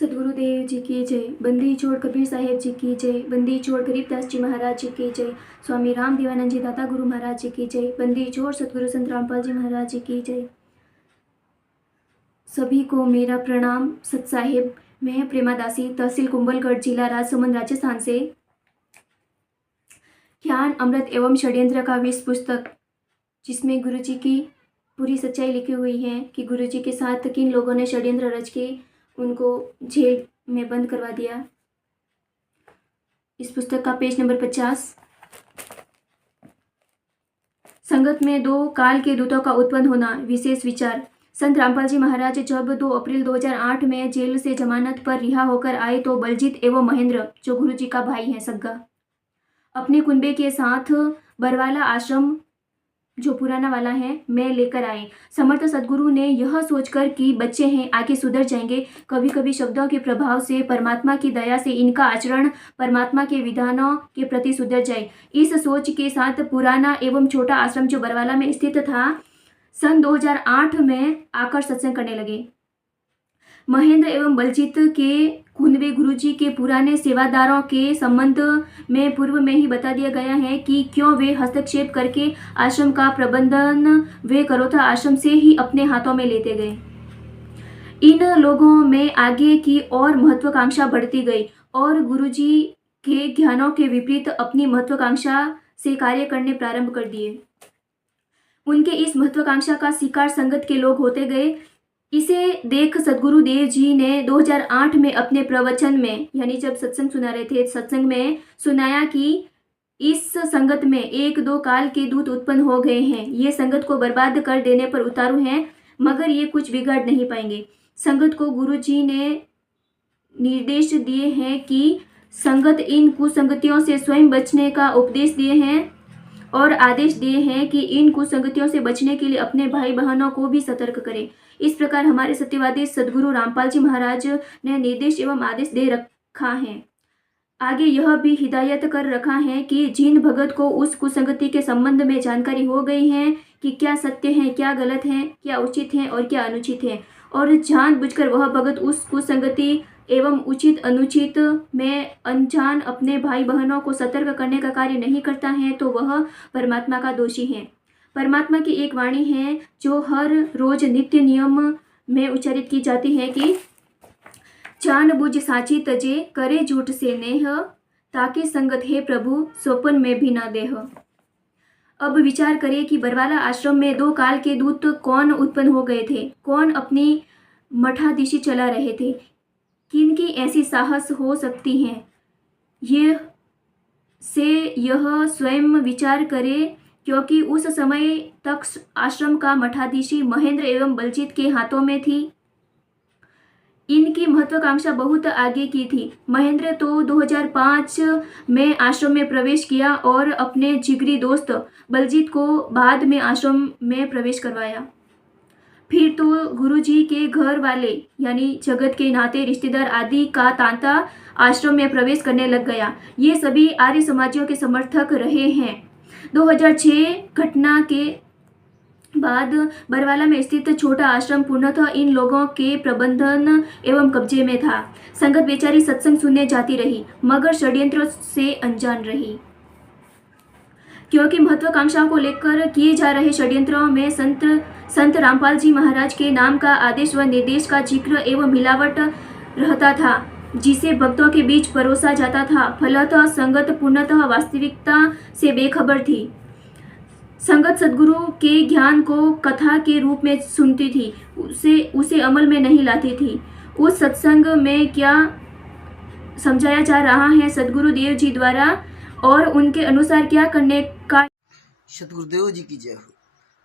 सदगुरुदेव जी की जय। बंदी छोड़ कबीर साहेब जी की जय। बंदी छोड़ गरीबदास जी महाराज जी की जय। स्वामी राम देवानंद जी दाता गुरु महाराज जी की जय। बंदी छोड़ सतगुरु संत रामपाल जी महाराज जी की जय। सभी को मेरा प्रणाम। सत साहिब, मैं प्रेमादासी, तहसील कुंभलगढ़, जिला राजसमंद, राजस्थान से ज्ञान अमृत एवं षड्यंत्र का 20 पुस्तक, जिसमें गुरु जी की पूरी सच्चाई लिखी हुई है कि गुरु जी के साथ किन लोगों ने षड्यंत्र रच के उनको जेल में बंद करवा दिया। इस पुस्तक का पेज नंबर 50। संगत में दो काल के दूतों का उत्पन्न होना, विशेष विचार। संत रामपाल जी महाराज जब 2 अप्रैल 2008 में जेल से जमानत पर रिहा होकर आए तो बलजीत एवं महेंद्र, जो गुरु जी का भाई है सग्गा, अपने कुनबे के साथ बरवाला आश्रम, जो पुराना वाला है, में लेकर आए। समर्थ सदगुरु ने यह सोचकर कि बच्चे हैं, आगे सुधर जाएंगे, कभी कभी शब्दों के प्रभाव से, परमात्मा की दया से इनका आचरण परमात्मा के विधानों के प्रति सुधर जाए, इस सोच के साथ पुराना एवं छोटा आश्रम जो बरवाला में स्थित था, सन 2008 में आकर सत्संग करने लगे। महेंद्र एवं बलजीत के कुनबे गुरुजी के पुराने सेवादारों के संबंध में पूर्व में ही बता दिया गया है कि क्यों वे हस्तक्षेप करके आश्रम का प्रबंधन वे करोथा आश्रम से ही अपने हाथों में लेते गए। इन लोगों में आगे की और महत्वाकांक्षा बढ़ती गई और गुरुजी के ज्ञानों के विपरीत अपनी महत्वाकांक्षा से कार्य करने प्रारंभ कर दिए। उनके इस महत्वाकांक्षा का शिकार संगत के लोग होते गए। इसे देख सदगुरुदेव जी ने 2008 में अपने प्रवचन में, यानी जब सत्संग सुना रहे थे, सत्संग में सुनाया कि इस संगत में 1-2 काल के दूत उत्पन्न हो गए हैं, ये संगत को बर्बाद कर देने पर उतारू हैं, मगर ये कुछ बिगाड़ नहीं पाएंगे। संगत को गुरु जी ने निर्देश दिए हैं कि संगत इन कुसंगतियों से स्वयं बचने का उपदेश दिए हैं और आदेश दिए हैं कि इन कुसंगतियों से बचने के लिए अपने भाई बहनों को भी सतर्क करें। इस प्रकार हमारे सत्यवादी सदगुरु रामपाल जी महाराज ने निर्देश एवं आदेश दे रखा है। आगे यह भी हिदायत कर रखा है कि जिन भगत को उस कुसंगति के संबंध में जानकारी हो गई है कि क्या सत्य है, क्या गलत है, क्या उचित है और क्या अनुचित है, और जानबूझकर वह भगत उस कुसंगति एवं उचित अनुचित में अनजान अपने भाई बहनों को सतर्क करने का कार्य नहीं करता है, तो वह परमात्मा का दोषी है। परमात्मा की एक वाणी है जो हर रोज नित्य नियम में उच्चारित की जाती है कि जानबूझ साची तजे, करे झूठ से नेह, ताकि संगत है प्रभु स्वपन में भी ना देह। अब विचार करें कि बरवाला आश्रम में 2 काल के दूत कौन उत्पन्न हो गए थे, कौन अपनी मठाधीशी चला रहे थे, किनकी ऐसी साहस हो सकती है, यह स्वयं विचार करे, क्योंकि उस समय तक आश्रम का मठाधीशी महेंद्र एवं बलजीत के हाथों में थी। इनकी महत्वाकांक्षा बहुत आगे की थी। महेंद्र तो 2005 में आश्रम में प्रवेश किया और अपने जिगरी दोस्त बलजीत को बाद में आश्रम में प्रवेश करवाया। फिर तो गुरुजी के घर वाले, यानी जगत के नाते रिश्तेदार आदि का तांता आश्रम में प्रवेश करने लग गया। ये सभी आर्य समाजियों के समर्थक रहे हैं। 2006 घटना के बाद बरवाला में स्थित छोटा आश्रम पूर्णतः इन लोगों के प्रबंधन एवं कब्जे में था। संगत बेचारी सत्संग सुनने जाती रही, मगर षड्यंत्रों से अनजान रही, क्योंकि महत्वाकांक्षाओं को लेकर किए जा रहे षड्यंत्रों में संत रामपाल जी महाराज के नाम का आदेश व निर्देश का जिक्र एवं मिलावट रहता था, जिसे भक्तों के बीच परोसा जाता था। फलतः संगत पूर्णतः वास्तविकता से बेखबर थी। संगत सदगुरु के ज्ञान को कथा के रूप में सुनती थी, उसे अमल में नहीं लाती थी। उस सत्संग में क्या समझाया जा रहा है सदगुरु देव जी द्वारा और उनके अनुसार क्या करने का। सदगुरुदेव जी की जय हो।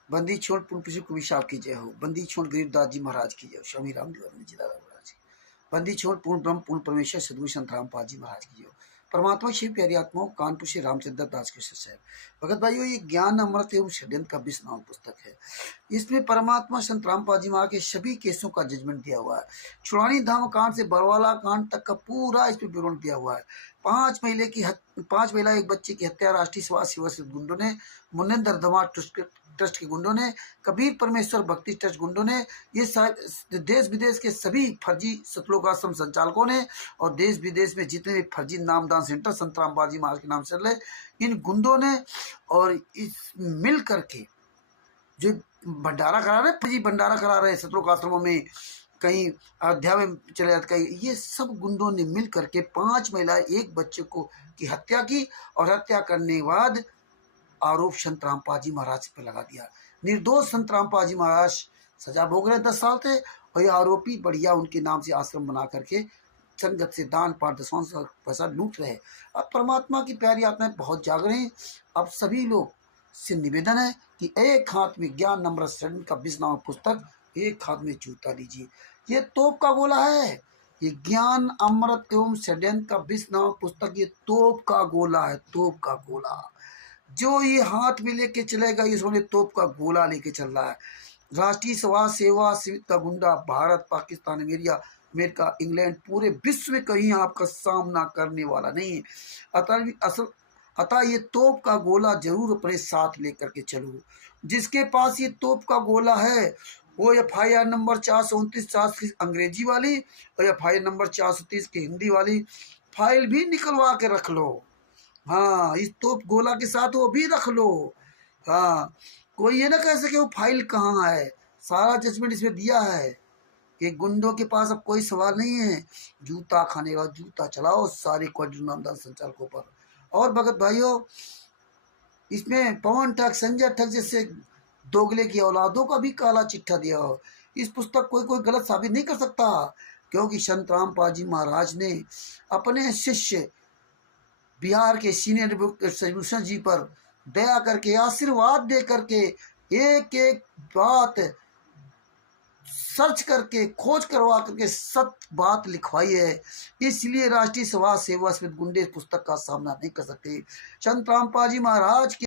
बंदी छोड़ पूर्ण कवि साहब की जय हो। बंदी छोड़ गरीबदास जी महाराज की जय हो। स्वामी राम देवानंद जी दादा महाराज की। बंदी छोड़ पूर्ण ब्रह्म पूर्ण परमेश्वर सदगुरु संत रामपाल जी महाराज की जय हो। परमात्मा शिव प्यारी आत्माओं, कानपुर से रामचंद्र दास कृष्ण साहब। भगत भाइयों, ये ज्ञान अमृत एवं षड्यंत्र का 20 नाम पुस्तक है। इसमें परमात्मा संत रामपाल जी महाराज के सभी केसों का जजमेंट दिया हुआ है। छुड़ानी धाम कांड से बरवाला कांड तक का पूरा इसमें विवरण दिया हुआ है। 5 महिला एक बच्चे की हत्या राष्ट्रीय समाज सेवा से गुंडों ने मुनिंदर दमा ट्रस्ट के गुंडों ने, कबीर परमेश्वर भक्ति ट्रस्ट गुंडों ने, ये देश विदेश के सभी फर्जी सतलोकाश्रम संचालकों ने और देश विदेश में जितने भी फर्जी नामदान सेंटर संत रामपाल जी महाराज के नाम से चल रहे, इन गुंडों ने और इस मिल करके जो भंडारा करा रहे, फर्जी भंडारा करा रहे सतलोक आश्रमों में, कहीं अयोध्या में चले जाते, कहीं, ये सब गुंडों ने मिल करके 5 महिलाएं 1 बच्चे को की हत्या की और हत्या करने के बाद आरोप संत रामपाल जी महाराज पर लगा दिया। निर्दोष संत रामपाल जी महाराज सजा भोग रहे 10 साल थे और ये आरोपी बढ़िया उनके नाम से आश्रम बना करके संगत से दान पाठ दसवां पैसा लूट रहे। अब परमात्मा की प्यारी आत्माएं बहुत जाग रहे हैं। अब सभी लोग से निवेदन है कि एक हाथ में ज्ञान नम्रत शरण का 20 नामक पुस्तक, एक हाथ में जूता लीजिए। ये तोप का गोला है, ये ज्ञान अमृत एवं षड्यंत्र का 20 नामक पुस्तक, ये तोप का गोला है, तोप का गोला। जो ये हाथ में लेके चलेगा, ये सोने तोप का गोला लेके चल रहा है। राष्ट्रीय समाज सेवा समिति का गुंडा भारत, पाकिस्तान, अमेरिका, इंग्लैंड, पूरे विश्व में कहीं आपका सामना करने वाला नहीं है। अतः ये तोप का गोला जरूर अपने साथ लेकर के चलो। जिसके पास ये तोप का गोला है वो FIR नंबर 429 अंग्रेजी वाली और FIR नंबर 430 की हिंदी वाली फाइल भी निकलवा के रख लो। हाँ, इस तोप गोला के साथ वो भी रख लो। हाँ, कोई ये ना कह सके वो फाइल कहाँ है, सारा जजमेंट इसमें दिया है कि गुंडों के पास अब कोई सवाल नहीं है। जूता खाने का जूता चलाओ सारे क्वाड्री नामदान संचालकों पर। और भगत भाइयों, इसमें पवन ठग, संजय ठग जैसे दोगले की औलादों का भी काला चिट्ठा दिया हो। इस पुस्तक कोई गलत साबित नहीं कर सकता, क्योंकि संत रामपाल जी महाराज ने अपने शिष्य बिहार के सीनियर सभूषण जी पर दया करके, आशीर्वाद दे करके, एक एक बात सर्च करके, खोज करवा करके सत्य बात लिखवाई है। इसलिए राष्ट्रीय समाज सेवा समिति गुंडे पुस्तक का सामना नहीं कर सकते। संत रामपाल जी महाराज के